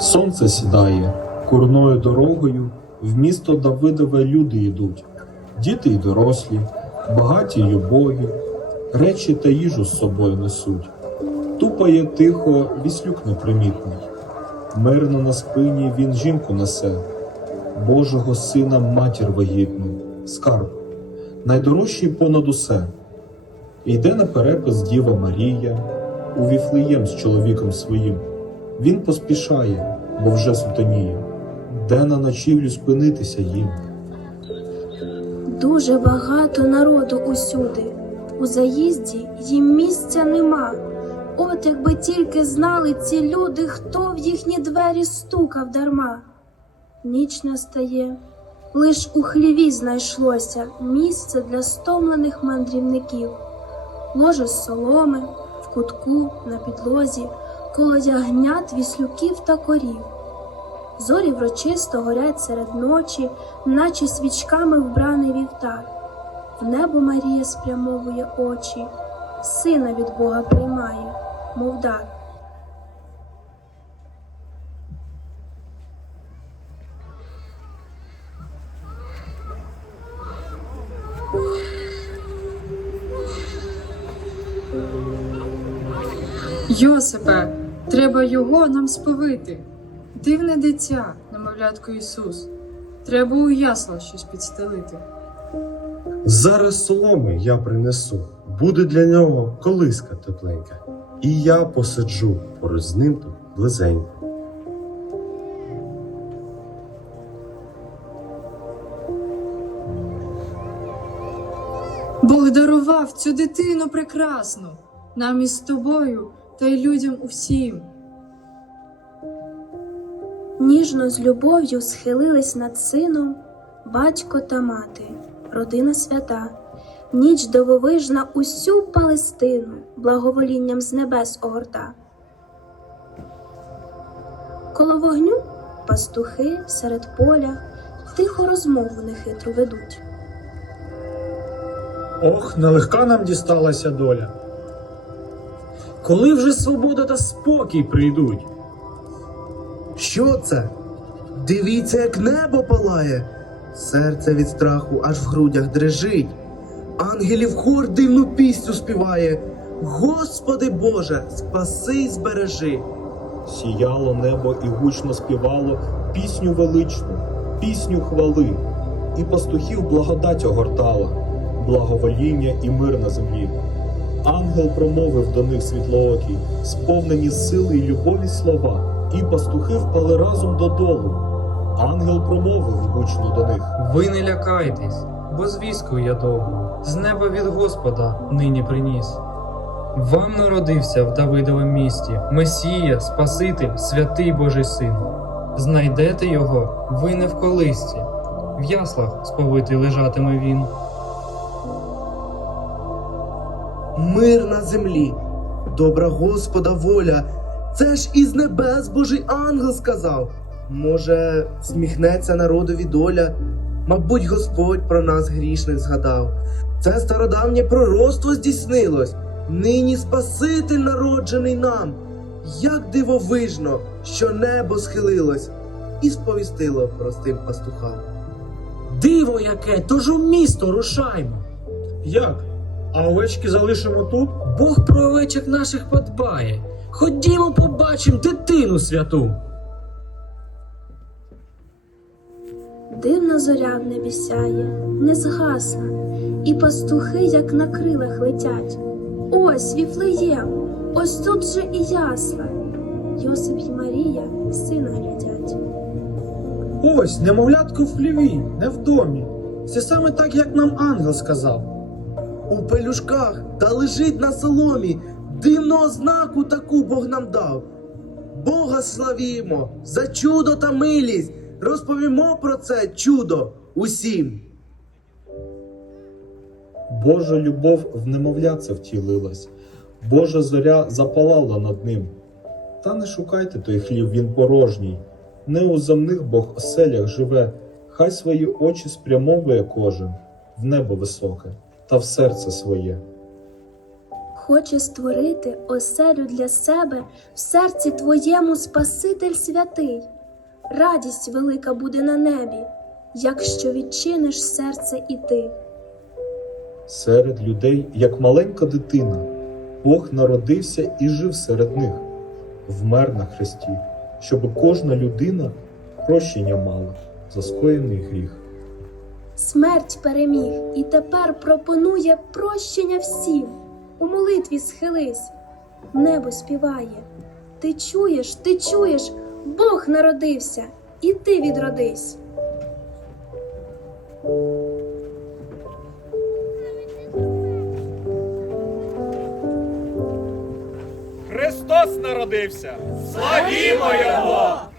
Сонце сідає, курною дорогою в місто Давидове люди йдуть, діти й дорослі, багаті й убогі, речі та їжу з собою несуть. Тупає тихо віслюк непримітний. Мирно на спині він жінку несе, Божого сина матір вагітну, скарб, найдорожчий понад усе. Йде на перепис Діва Марія у Віфлеєм з чоловіком своїм. Він поспішає, бо вже сутеніє, де на ночівлю спинитися їм. Дуже багато народу усюди. У заїзді їм місця нема. От якби тільки знали ці люди, хто в їхні двері стукав дарма. Ніч настає, лиш у хліві знайшлося місце для стомлених мандрівників. Ложе з соломи, в кутку, на підлозі, коло ягнят, віслюків та корів. Зорі врочисто горять серед ночі, наче свічками вбраний вівтар. В небо Марія спрямовує очі, сина від Бога приймає, мов дар. Йосипе, треба його нам сповити. Дивне дитя, немовлятко Ісус. Треба у ясла щось підстелити. Зараз соломи я принесу, буде для нього колиска тепленька, і я посиджу поруч з ним тут близенько. Бог дарував цю дитину прекрасну, нам із тобою та й людям усім. Ніжно з любов'ю схилились над сином батько та мати, родина свята, ніч дивовижна усю Палестину благоволінням з небес огорта. Коло вогню пастухи серед поля тихо розмову нехитру ведуть. Ох, нелегка нам дісталася доля. Коли вже свобода та спокій прийдуть? Що це? Дивіться, як небо палає. Серце від страху аж в грудях дрижить. Ангелів хор дивну пісню співає. Господи Боже, спаси й збережи. Сіяло небо і гучно співало пісню величну, пісню хвали, і пастухів благодать огортала, благовоління і мир на землі. Ангел промовив до них світлоокий, сповнені сили й любові слова, і пастухи впали разом додолу. Ангел промовив гучно до них. Ви не лякайтесь, бо звістку я довго з неба від Господа нині приніс. Вам народився в Давидовому місті Месія, Спаситель, святий Божий Син. Знайдете його, ви не в колисці, в яслах сповитий лежатиме він. Мир на землі, добра Господа воля. Це ж із небес Божий ангел сказав. Може, сміхнеться народові доля. Мабуть, Господь про нас грішних згадав. Це стародавнє пророцтво здійснилось. Нині Спаситель народжений нам. Як дивовижно, що небо схилилось і сповістило простим пастухам. Диво яке, тож у місто рушаймо. Як? А овечки залишимо тут? Бог про овечок наших подбає. Ходімо побачимо дитину святу. Дивна зоря в небі сяє, не згасла, і пастухи, як на крилах летять. Ось Віфлеєм, ось тут же і ясла. Йосип і Марія сина глядять. Ось, немовлятко в хліві, не в домі. Це саме так, як нам ангел сказав. У пелюшках та лежить на соломі. Дивного знаку таку Бог нам дав. Бога славімо за чудо та милість. Розповімо про це чудо усім. Божа любов в немовляце втілилась, Божа зоря запалала над ним. Та не шукайте той хлів, він порожній, не у земних Бог оселях живе, хай свої очі спрямовує кожен в небо високе та в серце своє. Хоче створити оселю для себе в серці твоєму Спаситель святий. Радість велика буде на небі, якщо відчиниш серце і ти. Серед людей, як маленька дитина, Бог народився і жив серед них, вмер на хресті, щоб кожна людина прощення мала за скоєний гріх. Смерть переміг і тепер пропонує прощення всім. У молитві схились, небо співає. Ти чуєш, ти чуєш, Бог народився, і ти відродись. Христос народився! Славімо Його!